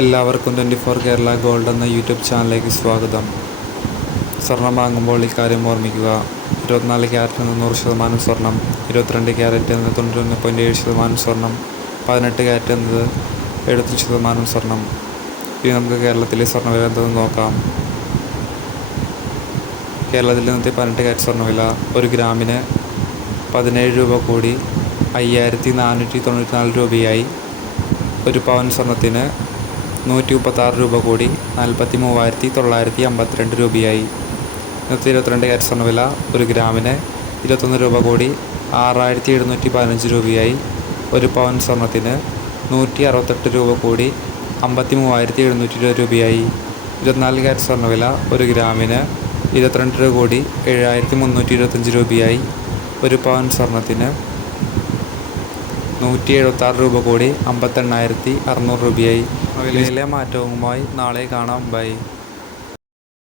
എല്ലാവർക്കും 24 കേരള ഗോൾഡ് എന്ന യൂട്യൂബ് ചാനലിലേക്ക് സ്വാഗതം. സ്വർണം വാങ്ങുമ്പോൾ ഇക്കാര്യം ഓർമ്മിക്കുക. 24 ക്യാരറ്റ് എന്നത് 100% സ്വർണം, 22 ക്യാരറ്റ് എന്നത് 91.7% സ്വർണം, 18 ക്യാരറ്റ് എന്നത് 75% സ്വർണം. ഇനി നമുക്ക് കേരളത്തിലെ സ്വർണ്ണവില എന്തെന്ന് നോക്കാം. കേരളത്തിൽ ഇന്നത്തെ 18 ക്യാരറ്റ് സ്വർണ്ണവില 1 ഗ്രാമിന് 17 രൂപ കൂടി 5494 രൂപയായി. 1 പവൻ സ്വർണത്തിന് 136 രൂപ കൂടി 43,952 രൂപയായി. ഇന്നത്തെ 22 ക്യാരറ്റ് സ്വർണ്ണവില 1 ഗ്രാമിന് 21 രൂപ കൂടി 6715 രൂപയായി. 1 പവൻ സ്വർണത്തിന് 168 രൂപ കൂടി 53,720 രൂപയായി. 24 ക്യാരറ്റ് സ്വർണ്ണവില 1 ഗ്രാമിന് 22 രൂപ കൂടി 7325 രൂപയായി. 1 പവൻ സ്വർണത്തിന് 176 രൂപ കൂടി 58,600 രൂപയായി. വിലയിലെ മാറ്റവുമായി നാളെ കാണാം. ബൈ.